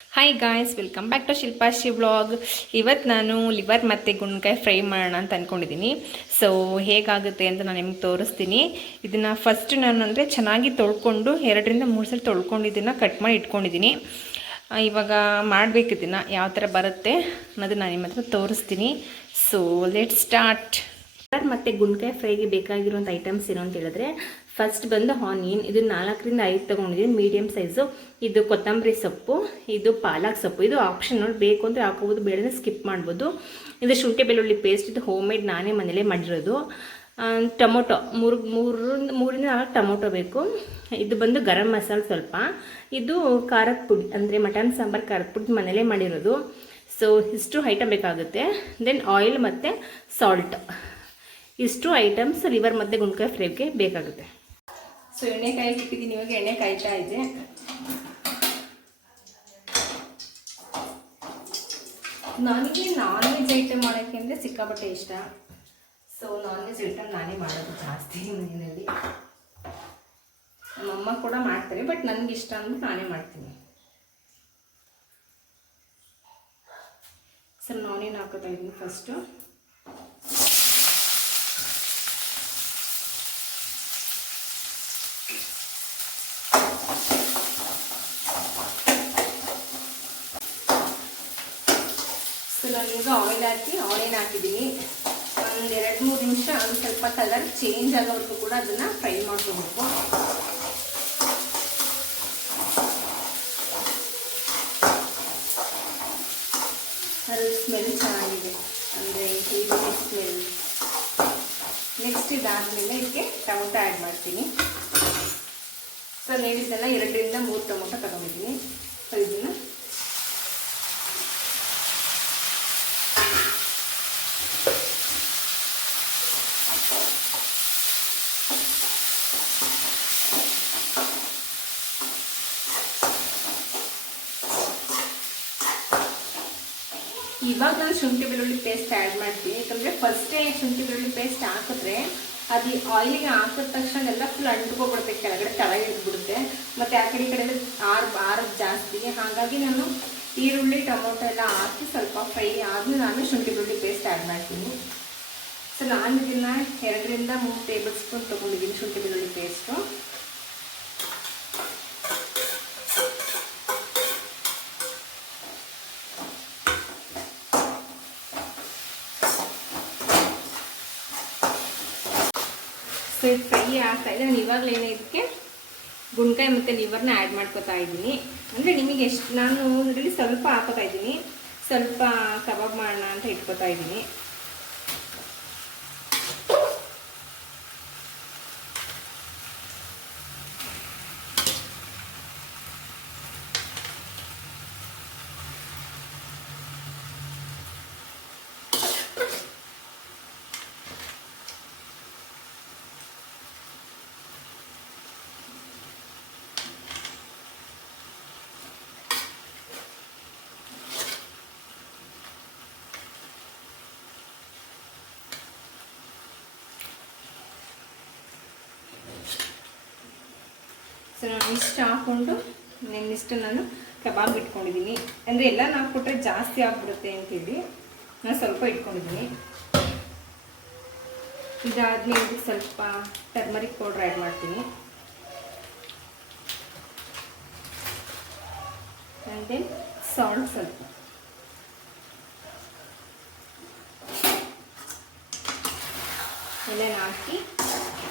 Hi guys, welcome back to Shilpashi vlog. ಇವತ್ತು ನಾನು liver ಮತ್ತು ಗುಂಡ್ಕಾಯಿ ಫ್ರೈ ಮಾಡೋಣ ಅಂತ ಅಂದ್ಕೊಂಡಿದ್ದೀನಿ. ಸೊ ಹೇಗಾಗುತ್ತೆ ಅಂತ ನಾನು ನಿಮ್ಗೆ ತೋರಿಸ್ತೀನಿ. ಇದನ್ನು ಫಸ್ಟ್ ನಾನು ಅಂದರೆ ಚೆನ್ನಾಗಿ ತೊಳ್ಕೊಂಡು 2-3 ಸಲ ತೊಳ್ಕೊಂಡು ಇದನ್ನು ಕಟ್ ಮಾಡಿ ಇಟ್ಕೊಂಡಿದ್ದೀನಿ. ಇವಾಗ ಮಾಡಬೇಕು, ಇದನ್ನು ಯಾವ ಥರ ಬರುತ್ತೆ ಅನ್ನೋದು ನಾನು ನಿಮ್ಮ ಹತ್ರ ತೋರಿಸ್ತೀನಿ. So let start. ಲಿವರ್ ಮತ್ತು ಗುಂಡ್ಕಾಯಿ ಫ್ರೈಗೆ ಬೇಕಾಗಿರುವಂಥ ಐಟಮ್ಸ್ ಏನು ಅಂತ ಹೇಳಿದ್ರೆ, ಫಸ್ಟ್ ಬಂದು ಆನಿಯನ್, ಇದು 4-5 ತೊಗೊಂಡಿದ್ದೀನಿ, ಮೀಡಿಯಮ್ ಸೈಜು. ಇದು ಕೊತ್ತಂಬರಿ ಸೊಪ್ಪು, ಇದು ಪಾಲಕ್ ಸೊಪ್ಪು. ಇದು ಆಪ್ಷನಲ್, ಬೇಕು ಅಂದರೆ ಹಾಕೋಬೋದು, ಬೇಡನೇ ಸ್ಕಿಪ್ ಮಾಡ್ಬೋದು. ಇದು ಶುಂಠಿ ಬೆಳ್ಳುಳ್ಳಿ ಪೇಸ್ಟ್, ಇದು ಹೋಮ್ ಮೇಡ್, ನಾನೇ ಮನೇಲೇ ಮಾಡಿರೋದು. ಟೊಮೊಟೊ 3-4 ಟೊಮೊಟೊ ಬೇಕು. ಇದು ಬಂದು ಗರಂ ಮಸಾಲೆ ಸ್ವಲ್ಪ. ಇದು ಖಾರದ ಪುಡಿ, ಅಂದರೆ ಮಟನ್ ಸಾಂಬಾರು ಖಾರದ ಪುಡಿ ಮನೇಲೇ ಮಾಡಿರೋದು. ಸೊ ಇಷ್ಟು ಐಟಮ್ ಬೇಕಾಗುತ್ತೆ. ದೆನ್ ಆಯಿಲ್ ಮತ್ತು ಸಾಲ್ಟ್, ಇಷ್ಟು ಐಟಮ್ಸ್ ಲಿವರ್ ಮತ್ತು ಗುಂಡ್ಕಾಯಿ ಫ್ರೈಗೆ ಬೇಕಾಗುತ್ತೆ. ಸೊ ಎಣ್ಣೆ ಕಾಯಿಗೆ ಇಟ್ಟಿದ್ದೀನಿ. ಇವಾಗ ಎಣ್ಣೆ ಕಾಯ್ತಾ ಇದೆ. ನನಗೆ ನಾನ್ ವೆಜ್ ಐಟಮ್ ಮಾಡೋಕ್ಕೆ ಅಂದರೆ ಸಿಕ್ಕಾಪಟ್ಟೆ ಇಷ್ಟ. ಸೊ ನಾನ್ ವೆಜ್ ಐಟಮ್ ನಾನೇ ಮಾಡೋದು ಜಾಸ್ತಿ ಮನೆಯಲ್ಲಿ. ನಮ್ಮಮ್ಮ ಕೂಡ ಮಾಡ್ತಾರೆ, ಬಟ್ ನನಗೆ ಇಷ್ಟ ಅಂದ್ಬಿಟ್ಟು ನಾನೇ ಮಾಡ್ತೀನಿ. ಸೊ ನಾನೇನು ಹಾಕೋತಾ ಇದ್ದೀನಿ ಫಸ್ಟು. ನಾನು ಈಗ ಆಯಿಲ್ ಹಾಕಿ ಆನಿಯನ್ ಹಾಕಿದ್ದೀನಿ. ಒಂದು 2-3 ನಿಮಿಷ ಒಂದು ಸ್ವಲ್ಪ ಕಲರ್ ಚೇಂಜ್ ಆಗೋವರೆಗೂ ಕೂಡ ಅದನ್ನು ಫ್ರೈ ಮಾಡ್ಕೊಬೇಕು. ಅದು ಸ್ಮೆಲ್ ಚೆನ್ನಾಗಿದೆ, ಅಂದರೆ ಈರುಳ್ಳಿ ಸ್ಮೆಲ್. ನೆಕ್ಸ್ಟ್ ಇದಾದಮೇಲೆ ಇದಕ್ಕೆ ಟೊಮೊಟೊ ಆ್ಯಡ್ ಮಾಡ್ತೀನಿ. ಸೊ ಹೇಳಿದ್ದೆಲ್ಲ 2-3 ಟೊಮೊಟೊ ತಗೊಂಡಿದ್ದೀನಿ. ಸೊ ಇದನ್ನು ಇವಾಗ ನಾನು ಶುಂಠಿ ಬೆಳ್ಳುಳ್ಳಿ ಪೇಸ್ಟ್ ಆ್ಯಡ್ ಮಾಡ್ತೀನಿ. ಯಾಕಂದರೆ ಫಸ್ಟೇ ಶುಂಠಿ ಬೆಳ್ಳುಳ್ಳಿ ಪೇಸ್ಟ್ ಹಾಕಿದ್ರೆ ಅದು ಆಯಿಲಿಗೆ ಹಾಕಿದ ತಕ್ಷಣ ಎಲ್ಲ ಫುಲ್ ಅಂಟ್ಕೊಬಿಡುತ್ತೆ, ಕೆಳಗಡೆ ತಳ ಇಟ್ಬಿಡುತ್ತೆ, ಮತ್ತು ಆ ಕಡೆ ಈ ಕಡೆ ಆರೋದು ಜಾಸ್ತಿ. ಹಾಗಾಗಿ ನಾನು ಈರುಳ್ಳಿ ಟೊಮೊಟೊ ಎಲ್ಲ ಹಾಕಿ ಸ್ವಲ್ಪ ಫ್ರೈ ಆದಮೇಲೆ ನಾನು ಶುಂಠಿ ಬೆಳ್ಳುಳ್ಳಿ ಪೇಸ್ಟ್ ಆ್ಯಡ್ ಮಾಡ್ತೀನಿ. ಸೊ ನಾನು ಇದನ್ನು 2-3 ಟೇಬಲ್ ಸ್ಪೂನ್ ತೊಗೊಂಡಿದ್ದೀನಿ ಶುಂಠಿ ಬೆಳ್ಳುಳ್ಳಿ ಪೇಸ್ಟು. ಸೊ ಇದು ಫ್ರೈ ಆಗ್ತಾಯಿದೆ. ನಾನು ಇವಾಗಲೇ ಇದಕ್ಕೆ ಗುಂಡ್ಕಾಯಿ ಮತ್ತು ಲಿವರ್ನ ಆ್ಯಡ್ ಮಾಡ್ಕೊತಾ ಇದ್ದೀನಿ. ಅಂದರೆ ನಿಮಗೆ ಎಷ್ಟು, ನಾನು ಇದರಲ್ಲಿ ಸ್ವಲ್ಪ ಹಾಕೋತಾ ಇದ್ದೀನಿ, ಸ್ವಲ್ಪ ಕಬಾಬ್ ಮಾಡೋಣ ಅಂತ ಇಟ್ಕೊತಾ ಇದ್ದೀನಿ. ಸೊ ನಾನು ಇಷ್ಟು ಹಾಕ್ಕೊಂಡು ನೆನ್ನಿಷ್ಟು ನಾನು ಕಬಾಬ್ ಇಟ್ಕೊಂಡಿದ್ದೀನಿ. ಅಂದರೆ ಎಲ್ಲ ನಾವು ಕೊಟ್ಟರೆ ಜಾಸ್ತಿ ಆಗಿಬಿಡುತ್ತೆ ಅಂತೇಳಿ ನಾನು ಸ್ವಲ್ಪ ಇಟ್ಕೊಂಡಿದ್ದೀನಿ. ಇದಾದ್ಮೇಲೆ ಇದಕ್ಕೆ ಸ್ವಲ್ಪ ಟರ್ಮರಿಕ್ ಪೌಡ್ರ್ ಆ್ಯಡ್ ಮಾಡ್ತೀನಿ. ಆ್ಯಂಡ್ ದೆನ್ ಸಾಲ್ಟ್ ಸ್ವಲ್ಪ. ಎಲ್ಲ ಹಾಕಿ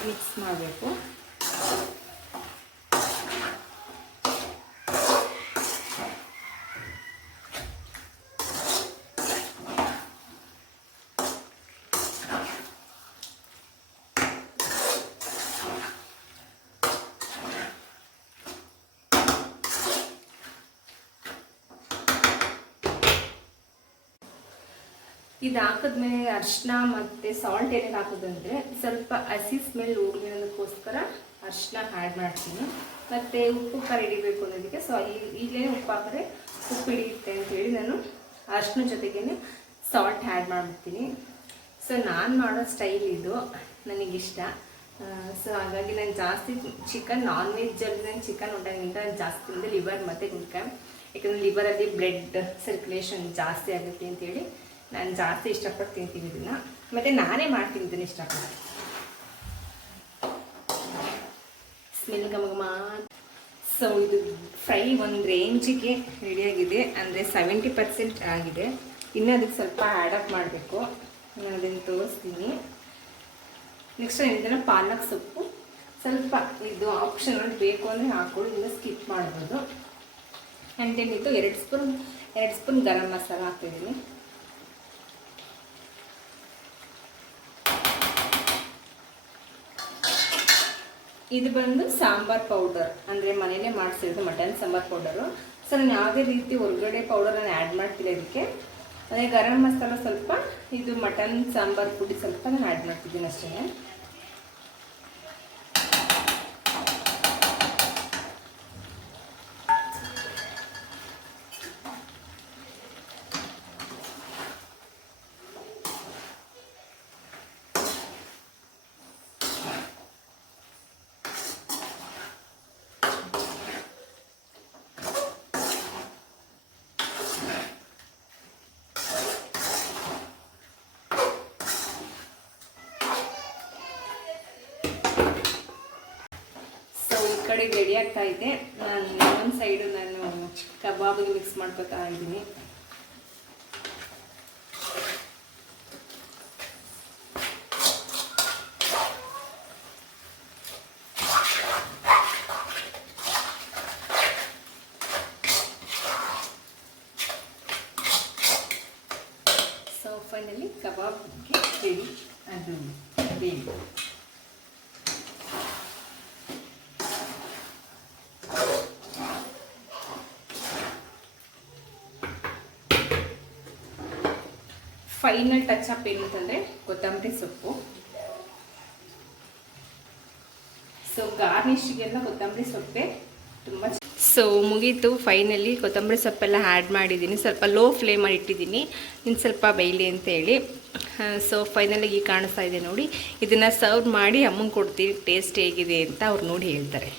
ಮಿಕ್ಸ್ ಮಾಡಬೇಕು. ಇದು ಹಾಕಿದ್ಮೇಲೆ ಅರಿಶಿನ ಮತ್ತು ಸಾಲ್ಟ್ ಏನೇನು ಹಾಕೋದಂದರೆ ಸ್ವಲ್ಪ ಹಸಿ ಸ್ಮೆಲ್ ಹೋಗಲಿ ಅನ್ನೋದಕ್ಕೋಸ್ಕರ ಅರಿಶಿನ ಆ್ಯಡ್ ಮಾಡ್ತೀನಿ. ಮತ್ತು ಉಪ್ಪು ಖಾರ ಹಿಡಿಬೇಕು ಅನ್ನೋದಕ್ಕೆ. ಸೊ ಈಗಲೇ ಉಪ್ಪು ಹಾಕಿದ್ರೆ ಉಪ್ಪು ಹಿಡಿಯುತ್ತೆ ಅಂತೇಳಿ ನಾನು ಅರಿಶಿನ ಜೊತೆಗೇ ಸಾಲ್ಟ್ ಆ್ಯಡ್ ಮಾಡ್ಬಿಡ್ತೀನಿ. ಸೊ ನಾನು ಮಾಡೋ ಸ್ಟೈಲ್ ಇದು, ನನಗಿಷ್ಟ. ಸೊ ಹಾಗಾಗಿ ನಾನು ಜಾಸ್ತಿ ಚಿಕನ್, ನಾನ್ ವೆಜ್ಜಲ್ಲಿ ನಾನು ಚಿಕನ್ ಊಟಕ್ಕಿಂತ ಜಾಸ್ತಿ ಅಂದರೆ ಲಿವರ್ ಮತ್ತು ಗುಂಡ್ಕಾಯಿ. ಯಾಕಂದರೆ ಲಿವರಲ್ಲಿ ಬ್ಲಡ್ ಸರ್ಕ್ಯುಲೇಷನ್ ಜಾಸ್ತಿ ಆಗುತ್ತೆ ಅಂತೇಳಿ ನಾನು ಜಾಸ್ತಿ ಇಷ್ಟಪಟ್ಟು ತಿಂತೀನಿ ಇದನ್ನು. ಮತ್ತು ನಾನೇ ಮಾಡ್ತೀನಿ ಇದನ್ನು ಇಷ್ಟಪಟ್ಟು. ಸ್ಮೆಲ್ ಘಮ. ಸೊ ಇದು ಫ್ರೈ ಒಂದು ರೇಂಜಿಗೆ ರೆಡಿಯಾಗಿದೆ, ಅಂದರೆ 70% ಆಗಿದೆ. ಇನ್ನೂ ಅದಕ್ಕೆ ಸ್ವಲ್ಪ ಆ್ಯಡಪ್ ಮಾಡಬೇಕು, ನಾನು ಅದನ್ನು ತೋರಿಸ್ತೀನಿ. ನೆಕ್ಸ್ಟ್ ಇದನ್ನು ಪಾಲಕ್ ಸೊಪ್ಪು ಸ್ವಲ್ಪ, ಇದು ಆಪ್ಷನಲ್, ಬೇಕು ಅಂದರೆ ಹಾಕ್ಕೊಳ್ಳಿ, ಇದನ್ನು ಸ್ಕಿಪ್ ಮಾಡ್ಬೋದು. ಆ್ಯಂಡ್ ದೆನ್ ಇದು 2 ಸ್ಪೂನ್ ಗರಂ ಮಸಾಲ ಹಾಕ್ತಿದ್ದೀನಿ. ಇದು ಬಂದು ಸಾಂಬಾರ್ ಪೌಡರ್, ಅಂದರೆ ಮನೆಯಲ್ಲೇ ಮಾಡಿಸಿರೋದು ಮಟನ್ ಸಾಂಬಾರ್ ಪೌಡರು. ಸೊ ನಾನು ಯಾವುದೇ ರೀತಿ ಹೊರಗಡೆ ಪೌಡರ್ ನಾನು ಆ್ಯಡ್ ಮಾಡ್ತಿಲ್ಲ ಇದಕ್ಕೆ. ಅದೇ ಗರಂ ಮಸಾಲ ಸ್ವಲ್ಪ, ಇದು ಮಟನ್ ಸಾಂಬಾರ್ ಪುಡಿ ಸ್ವಲ್ಪ ನಾನು ಆ್ಯಡ್ ಮಾಡ್ತಿದ್ದೀನಿ ಅಷ್ಟೇ. ಕಡೆ ರೆಡಿ ಆಗ್ತಾ ಇದೆ. ನಾನು ಇನ್ನೊಂದು ಸೈಡು ನಾನು ಕಬಾಬಿಗೆ ಮಿಕ್ಸ್ ಮಾಡ್ಕೊತಾ ಇದ್ದೀನಿ. ಸೊ ಫೈನಲಿ ಕಬಾಬ್ಗೆ ರೆಡಿ, ಅದು ರೆಡಿ. ಫೈನಲ್ ಟಚ್ ಅಪ್ ಏನಂತಂದರೆ ಕೊತ್ತಂಬರಿ ಸೊಪ್ಪು. ಸೊ ಗಾರ್ನಿಷ್ಗೆಲ್ಲ ಕೊತ್ತಂಬರಿ ಸೊಪ್ಪೆ ತುಂಬ. ಸೊ ಮುಗೀತು, ಫೈನಲಿ ಕೊತ್ತಂಬರಿ ಸೊಪ್ಪೆಲ್ಲ ಆ್ಯಡ್ ಮಾಡಿದ್ದೀನಿ. ಸ್ವಲ್ಪ ಲೋ ಫ್ಲೇಮಲ್ಲಿ ಇಟ್ಟಿದ್ದೀನಿ, ಇನ್ನು ಸ್ವಲ್ಪ ಬೇಯಲಿ ಅಂತೇಳಿ. ಸೊ ಫೈನಲಿ ಈಗ ಕಾಣಿಸ್ತಾ ಇದೆ ನೋಡಿ. ಇದನ್ನು ಸರ್ವ್ ಮಾಡಿ ಅಮ್ಮಂಗೆ ಕೊಡ್ತೀವಿ, ಟೇಸ್ಟ್ ಹೇಗಿದೆ ಅಂತ ಅವ್ರು ನೋಡಿ ಹೇಳ್ತಾರೆ.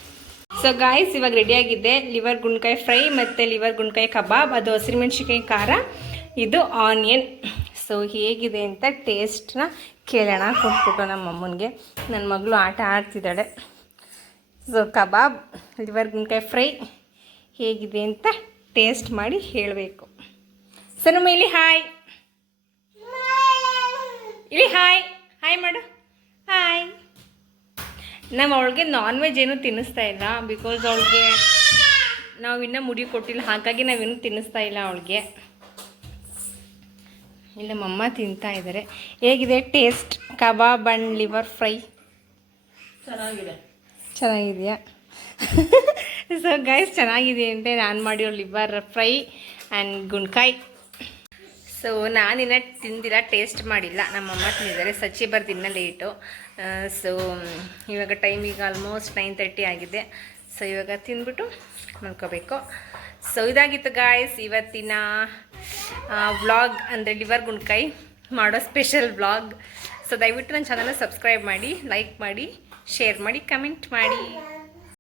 ಸೊ ಗಾಯ್ಸ್, ಇವಾಗ ರೆಡಿಯಾಗಿದೆ ಲಿವರ್ ಗುಂಡ್ಕಾಯಿ ಫ್ರೈ ಮತ್ತು ಲಿವರ್ ಗುಂಡ್ಕಾಯಿ ಕಬಾಬ್. ಅದು ಹಸಿರುಮೆಣ್ಸಿಕಾಯಿ ಖಾರ, ಇದು ಆನಿಯನ್. ಸೊ ಹೇಗಿದೆ ಅಂತ ಟೇಸ್ಟ್ನ ಕೇಳೋಣ ಕೊಟ್ಬಿಟ್ಟು ನಮ್ಮ ಅಮ್ಮನಿಗೆ. ನನ್ನ ಮಗಳು ಆಟ ಆಡ್ತಿದ್ದಾಳೆ. ಸೊ ಕಬಾಬ್, ಲಿವರ್ ಗುಂಡ್ಕಾಯಿ ಫ್ರೈ ಹೇಗಿದೆ ಅಂತ ಟೇಸ್ಟ್ ಮಾಡಿ ಹೇಳಬೇಕು. ಸೊ ನಮ್ಮ ಇಲ್ಲಿ ಹಾಯ್, ಇಲ್ಲಿ ಹಾಯ್ ಹಾಯ್ ಮಾಡು, ಹಾಯ್. ನಾವು ಅವಳಿಗೆ ನಾನ್ ವೆಜ್ ಏನೂ ತಿನ್ನಿಸ್ತಾ ಇಲ್ಲ, ಬಿಕಾಸ್ ಅವಳಿಗೆ ನಾವು ಇನ್ನೂ ಮುಡಿ ಕೊಟ್ಟಿಲ್ಲ, ಹಾಗಾಗಿ ನಾವೇನು ತಿನ್ನಿಸ್ತಾ ಇಲ್ಲ ಅವಳಿಗೆ. ಇಲ್ಲ ಮಮ್ಮ ತಿಂತಾ ಇದ್ದಾರೆ. ಹೇಗಿದೆ taste kebab and liver fry? ಚೆನ್ನಾಗಿದೆಯಾ? ಸೊ ಗೈಸ್, ಚೆನ್ನಾಗಿದೆ ಅಂತ ನಾನು ಮಾಡಿರೋ ಲಿವರ್ ಫ್ರೈ ಆ್ಯಂಡ್ ಗುಂಡ್ಕಾಯಿ. ಸೊ ನಾನಿನ್ನ ತಿಂದಿಲ್ಲ, ಟೇಸ್ಟ್ ಮಾಡಿಲ್ಲ, ನಮ್ಮಮ್ಮ ತಿಂದಿದ್ದಾರೆ. ಸಚ್ಚಿ ಬರ್ದು ಇನ್ನೂ ಲೇಟು. ಸೊ ಇವಾಗ ಟೈಮ್ ಈಗ ಆಲ್ಮೋಸ್ಟ್ 9:30 ಆಗಿದೆ. ಸೊ ಇವಾಗ ತಿಂದ್ಬಿಟ್ಟು ಮಲ್ಕೋಬೇಕು. ಸೊ ಇದಾಗಿತ್ತು ಗಾಯ್ಸ್ ಇವತ್ತಿನ ವ್ಲಾಗ್, ಅಂದರೆ ಲಿವರ್ ಗುಂಡ್ಕಾಯಿ ಮಾಡೋ ಸ್ಪೆಷಲ್ ವ್ಲಾಗ್. ಸೊ ದಯವಿಟ್ಟು ನನ್ನ ಚಾನಲ್ನ ಸಬ್ಸ್ಕ್ರೈಬ್ ಮಾಡಿ, ಲೈಕ್ ಮಾಡಿ, ಶೇರ್ ಮಾಡಿ, ಕಮೆಂಟ್ ಮಾಡಿ.